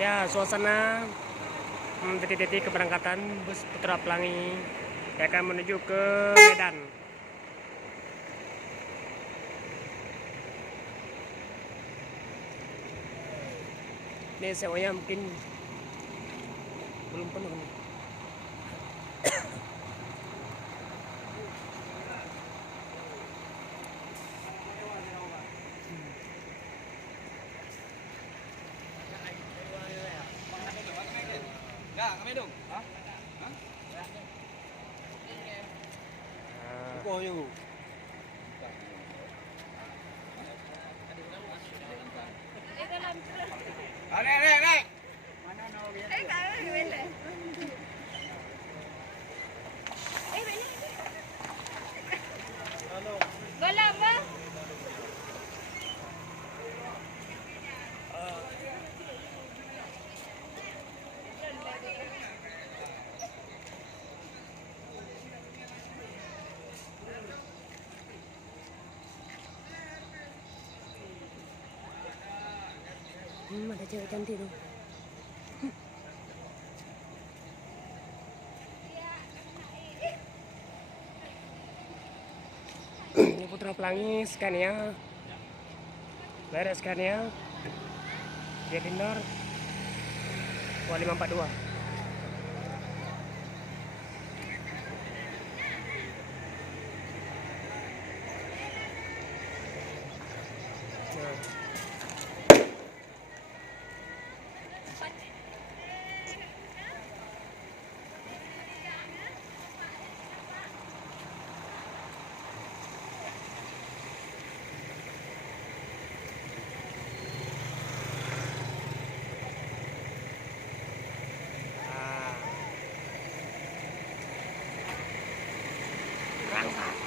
Ya, suasana detik-detik keberangkatan bus Putra Pelangi yang akan menuju ke Medan. Ini sewanya mungkin belum penuh nih. Enggak, kami dong. Hah? Hah? Kok yo. Nek. Mana no biasa? Boleh. Boleh apa? Ada cewek cantik tuh. Ini Putra Pelangi scan ya. Bayar scan ya. Dia Tinder 2542. Berangkat.